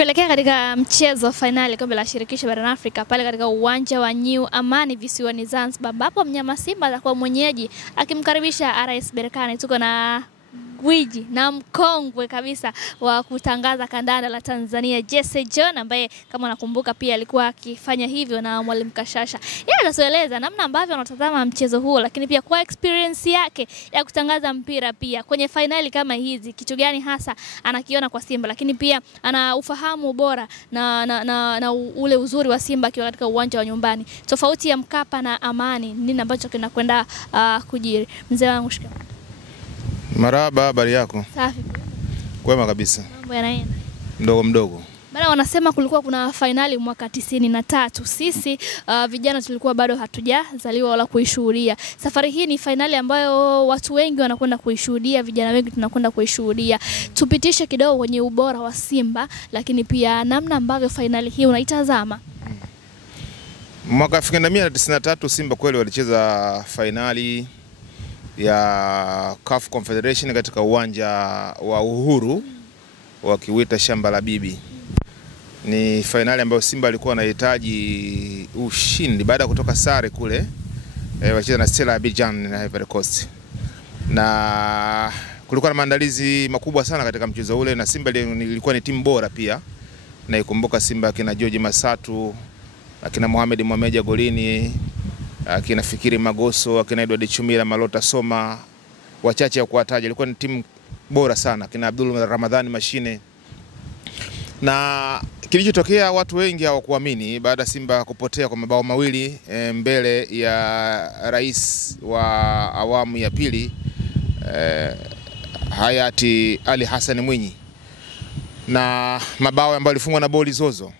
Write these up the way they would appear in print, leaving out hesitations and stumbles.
Kuelekea katika mchezo wa finali kombe la shirikisho barani Afrika pale katika uwanja wa New Amani visiwani Zanzibar, ambapo mnyama Simba atakuwa mwenyeji akimkaribisha RS Berkane. Tuko na gwiji na mkongwe kabisa wa kutangaza kandanda la Tanzania, Jesse John, ambaye kama nakumbuka pia alikuwa akifanya hivyo na Mwalimu Kashasha. Yeye anatueleza namna ambavyo anatazama mchezo huo, lakini pia kwa experience yake ya kutangaza mpira pia kwenye finali kama hizi, kitu gani hasa anakiona kwa Simba, lakini pia ana ufahamu bora na ule uzuri wa Simba akiwa katika uwanja wa nyumbani. Tofauti ya Mkapa na Amani, nini ambacho kinakwenda kujiri? Mzee wangu shika. Marahaba, habari yako? Safi. Kwema kabisa. Mambo yanaenda Mdogo mdogo. Bana, wanasema kulikuwa kuna finali mwaka 93. Sisi vijana tulikuwa bado hatujazaliwa wala kuishuhudia. Safari hii ni finali ambayo watu wengi wanakwenda kuishuhudia, vijana wengi tunakwenda kuishuhudia. Tupitishe kidogo kwenye ubora wa Simba, lakini pia namna ambavyo finali hii unaitazama. Mwaka 1993 Simba kweli walicheza finali ya CAF Confederation katika uwanja wa Uhuru wakiwita Shamba la Bibi. Ni finali ambayo Simba alikuwa anahitaji ushindi baada ya kutoka sare kule wacheza na Stella Abidjan na Ivory Coast. Na kulikuwa na maandalizi makubwa sana katika mchezo ule, na Simba ilikuwa ni timu bora pia. Na ikumbuka Simba kina George Masatu, akina Mohamed Mohamed golini, akina Fikiri Magoso, akina Edward Chumila, Malota Soma, wachache wa kuwataja. Ilikuwa ni timu bora sana, akina Abdul Ramadhani Mashine. Na kilichotokea watu wengi hawakuamini baada Simba kupotea kwa mabao mawili mbele ya rais wa awamu ya pili hayati Ali Hassan Mwinyi, na mabao ambayo alifungwa na Boli Zozo.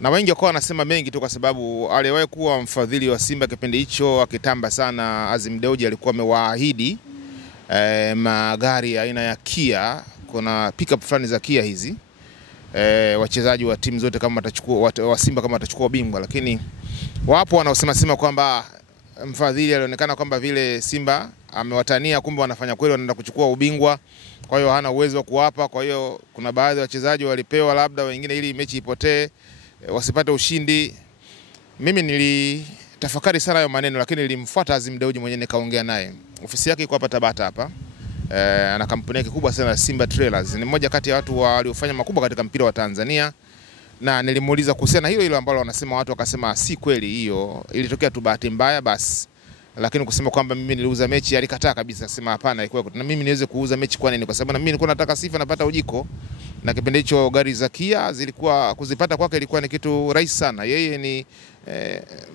Na wengi wakawa wanasema mengi tu kwa sababu aliwahi kuwa mfadhili wa Simba kipindi hicho akitamba sana. Azim Dewji alikuwa amewaahidi magari aina ya Kia, kuna pickup fulani za Kia hizi, wachezaji wa timu zote kama watachukua wa Simba kama watachukua ubingwa. Lakini wapo wanaosema kwamba mfadhili alionekana kwamba vile Simba amewatania, kumbe wanafanya kweli wanaenda kuchukua ubingwa, kwa hiyo hana uwezo wa kuwapa. Kwa hiyo kuna baadhi ya wachezaji walipewa labda wengine ili mechi ipotee, wasipate ushindi. Mimi nilitafakari sana hayo maneno, lakini nilimfuata Azim Dewji mwenyewe nikaongea naye. Ofisi yake iko hapa Tabata hapa. Ana kampuni yake kubwa sana, Simba Trailers. Ni mmoja kati ya watu waliofanya makubwa katika mpira wa Tanzania. Na nilimuuliza kuhusiana hilo ambalo wanasema watu, wakasema si kweli, hiyo ilitokea tu bahati mbaya basi. Lakini kusema kwamba mimi niliuza mechi alikataa kabisa, sema hapana, ilikuwa na mimi niweze kuuza mechi kwa nini? Kwa sababu na mimi nilikuwa nataka sifa napata ujiko. Na kipindi hicho gari za Kia zilikuwa kuzipata kwake ilikuwa ni kitu rahisi sana. Yeye ni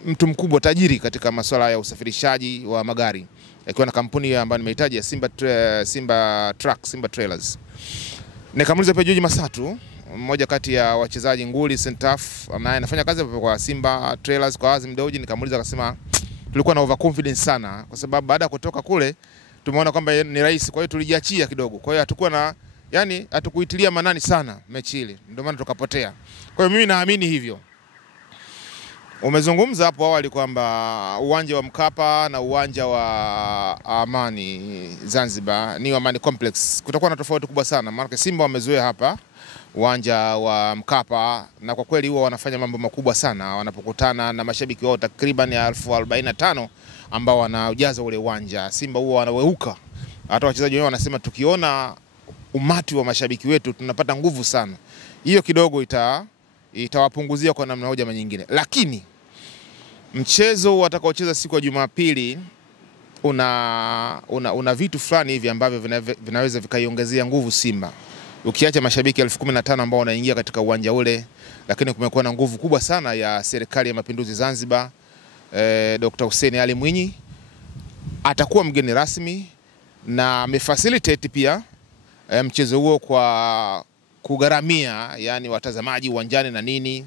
mtu mkubwa tajiri katika masuala ya usafirishaji wa magari, akiwa na kampuni ambayo nimehitaji ya Simba Trailers. Nikamuuliza pia George Masatu, mmoja kati ya wachezaji nguli Sentaf, naye anafanya kazi kwa Simba Trailers kwa Azim Dewji. Nikamuuliza, akasema tulikuwa na overconfidence sana kwa sababu baada ya kutoka kule tumeona kwamba ni rahisi, kwa hiyo tulijiachia kidogo. Kwa hiyo hatakuwa na hatukuitilia manani sana mechi ile, ndio maana tukapotea. Kwa hiyo mimi naamini hivyo. Umezungumza hapo awali kwamba uwanja wa Mkapa na uwanja wa Amani Zanzibar ni Amani Complex, kutakuwa na tofauti kubwa sana. Maana Simba wamezoea hapa uwanja wa Mkapa, na kwa kweli huwa wanafanya mambo makubwa sana wanapokutana na mashabiki wao takriban 1045 ambao wanaujaza ule uwanja. Simba huwa wanaweuka. Hata wachezaji wao wanasema tukiona umati wa mashabiki wetu tunapata nguvu sana. Hiyo kidogo itawapunguzia kwa namna moja ama nyingine. Lakini mchezo watakaocheza siku ya Jumapili una vitu fulani hivi ambavyo vinaweza vikaiongezea nguvu Simba. Ukiacha mashabiki 1015 ambao wanaingia katika uwanja ule, lakini kumekuwa na nguvu kubwa sana ya serikali ya Mapinduzi Zanzibar. Dr. Hussein Ali Mwinyi atakuwa mgeni rasmi na amefacilitate pia mchezo huo kwa kugharamia, yani watazamaji uwanjani na nini.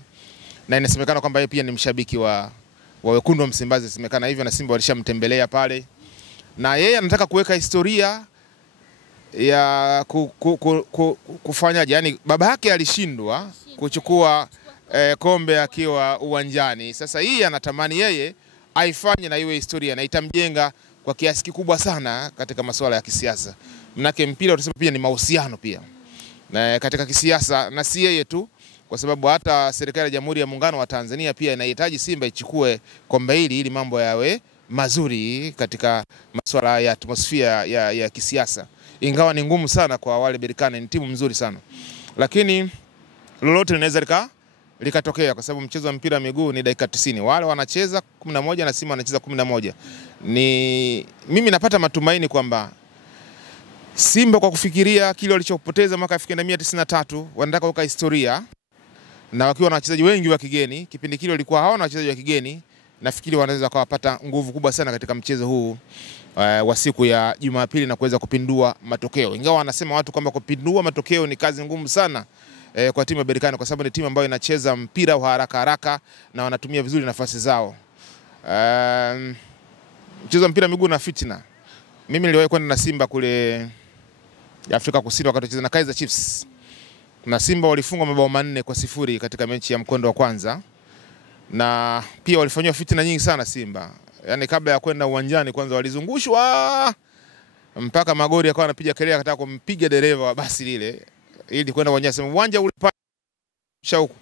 Na inasemekana kwamba yeye pia ni mshabiki wa Wekundu wa Msimbazi, inasemekana hivyo, na Simba walishamtembelea pale. Na yeye anataka kuweka historia ya kufanyaje, yani baba yake alishindwa kuchukua kombe akiwa uwanjani. Sasa hii anatamani yeye aifanye na iwe historia, na itamjenga kwa kiasi kikubwa sana katika masuala ya kisiasa. Mnake mpira utasema pia ni mahusiano pia. na katika kisiasa, na si yeye tu, kwa sababu hata serikali ya Jamhuri ya Muungano wa Tanzania pia inahitaji Simba ichukue kombe hili ili mambo yawe mazuri katika masuala ya atmosphere ya kisiasa. Ingawa ni ngumu sana kwa wale Berkane, ni timu nzuri sana, lakini lolote linaweza likatokea, kwa sababu mchezo wa mpira wa miguu ni dakika 90. Wale wanacheza 11 na Simba wanacheza 11. Mimi napata matumaini kwamba Simba kwa kufikiria kile walichopoteza mwaka 1993 wanataka kuweka historia, na wakiwa na wachezaji wengi wa kigeni. Kipindi kile walikuwa hawana wachezaji wa kigeni, nafikiri wanaweza kuwapata nguvu kubwa sana katika mchezo huu wa siku ya Jumapili na kuweza kupindua matokeo. Ingawa wanasema watu kwamba kupindua matokeo ni kazi ngumu sana kwa timu ya Berkane, kwa sababu ni timu ambayo inacheza mpira wa haraka haraka na wanatumia vizuri nafasi zao. Mchezo wa mpira miguu na fitna. Mimi niliwahi kwenda na Simba kule Afrika Kusini wakati tunacheza na Kaizer Chiefs. Na Simba walifungwa mabao 4-0 katika mechi ya mkondo wa kwanza. Na pia walifanywa fitna nyingi sana Simba. Yaani kabla ya kwenda uwanjani kwanza walizungushwa mpaka magori yakawa anapiga kelele akataka kumpiga dereva wa basi lile ili kwenda uwanjani. Sema uwanja ule pale shauku.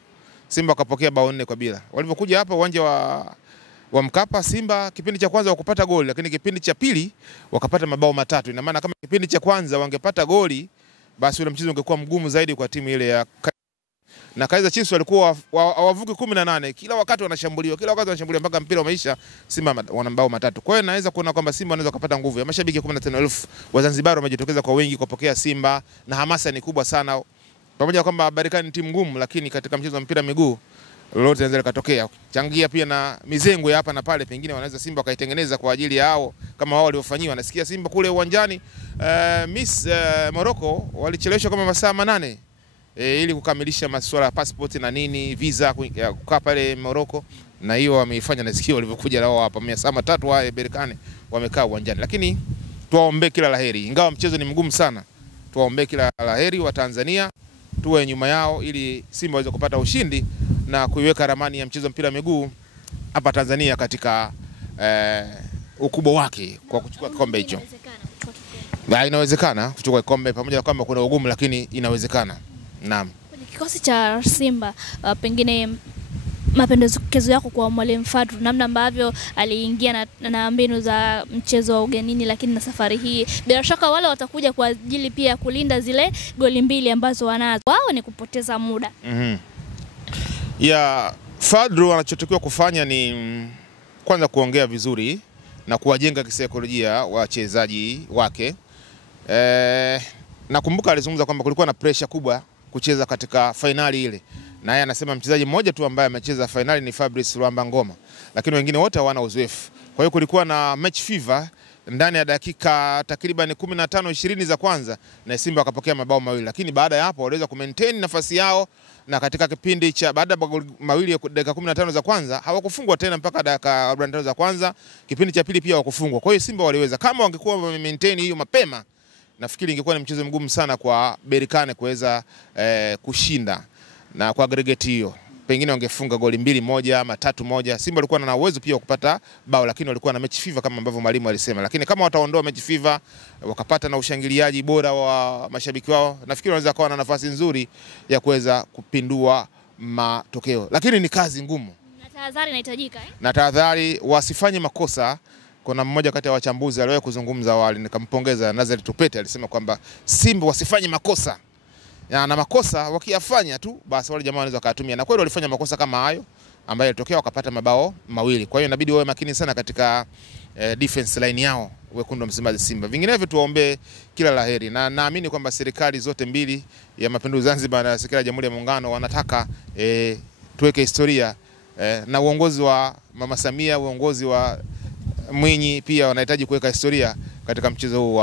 Simba wakapokea bao 4-0. Walipokuja hapa uwanja wa Mkapa, Simba kipindi cha kwanza wakapata goli, lakini kipindi cha pili wakapata mabao 3. Ina maana kama kipindi cha kwanza wangepata goli, basi ule mchezo ungekuwa mgumu zaidi kwa timu ile ya na Kaizer Chiefs. Walikuwa hawavuki 18, kila wakati wanashambuliwa, mpaka mpira umeisha, Simba wana mabao 3. Kwa hiyo naweza kuona kwamba Simba wanaweza kupata nguvu. Ya mashabiki 15,000 wa Zanzibar wamejitokeza kwa wingi kupokea Simba, na hamasa ni kubwa sana. Pamoja kwamba Berkane ni timu ngumu, lakini katika mchezo wa mpira miguu lolote linaweza likatokea. Changia pia na mizengo ya hapa na pale, pengine wanaweza Simba wakaitengeneza kwa ajili yao kama wao waliofanyiwa. Nasikia Simba kule uwanjani Miss Morocco walicheleweshwa kama masaa 8 ili kukamilisha masuala ya passport na nini, visa kukaa pale Morocco, na hiyo wameifanya. Nasikia walivyokuja nao hapa masaa 3 wa Berkane wamekaa uwanjani. Lakini tuwaombe kila laheri, ingawa mchezo ni mgumu sana. Tuwaombe kila laheri wa Tanzania, tuwe nyuma yao ili Simba waweze kupata ushindi na kuiweka ramani ya mchezo mpira miguu hapa Tanzania katika ukubwa wake kwa kuchukua kikombe hicho. Inawezekana kuchukua kikombe, pamoja na kwamba kuna ugumu, lakini inawezekana. Naam. Kwenye kikosi cha Simba pengine mapendekezo yako kwa Mwalimu Fadlu, namna ambavyo aliingia na mbinu za mchezo wa ugenini, lakini na safari hii bila shaka wale watakuja kwa ajili pia kulinda zile goli 2 ambazo wanazo. Wao ni kupoteza muda. Ya Fadlu anachotakiwa kufanya ni kwanza kuongea vizuri na kuwajenga kisaikolojia wachezaji wake. Nakumbuka alizungumza kwamba kulikuwa na pressure kubwa kucheza katika finali ile. Na yeye anasema mchezaji mmoja tu ambaye amecheza finali ni Fabrice Luamba Ngoma, lakini wengine wote hawana uzoefu. Kwa hiyo kulikuwa na match fever ndani ya dakika takriban 15-20 za kwanza, na Simba wakapokea mabao 2, lakini baada ya hapo waliweza kumaintain nafasi yao, na katika kipindi cha baada ya magoli 2 dakika 15 za kwanza hawakufungwa tena mpaka dakika 45 za kwanza. Kipindi cha pili pia hawakufungwa. Kwa hiyo Simba waliweza, kama wangekuwa wamemaintain hiyo mapema, nafikiri ingekuwa ni mchezo mgumu sana kwa Berkane kuweza kushinda, na kwa aggregate hiyo pengine wangefunga goli 2-1 ama 3-1. Simba walikuwa na uwezo pia wa kupata bao, lakini walikuwa na match fever kama ambavyo mwalimu alisema. Lakini kama wataondoa match fever, wakapata na ushangiliaji bora wa mashabiki wao, nafikiri wanaweza kuwa na nafasi nzuri ya kuweza kupindua matokeo. Lakini ni kazi ngumu. Na tahadhari inahitajika Na tahadhari, wasifanye makosa. Kuna mmoja kati ya wachambuzi aliwahi kuzungumza awali, nikampongeza, Nazari Tupete, alisema kwamba Simba wasifanye makosa. Na makosa wakiyafanya tu basi wale jamaa wanaweza kuyatumia, na kweli walifanya makosa kama hayo ambayo yalitokea, wakapata mabao 2. Kwa hiyo inabidi wawe makini sana katika defense line yao wekundu wa Msimbazi Simba. Vinginevyo tuwaombe kila laheri, na naamini kwamba serikali zote mbili, ya Mapinduzi Zanzibar na serikali ya Jamhuri ya Muungano, wanataka tuweke historia, na uongozi wa Mama Samia, uongozi wa Mwinyi pia wanahitaji kuweka historia katika mchezo huu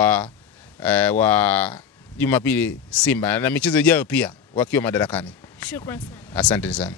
wa Jumapili Simba na michezo ijayo pia wakiwa madarakani. Shukrani sana. Asante sana.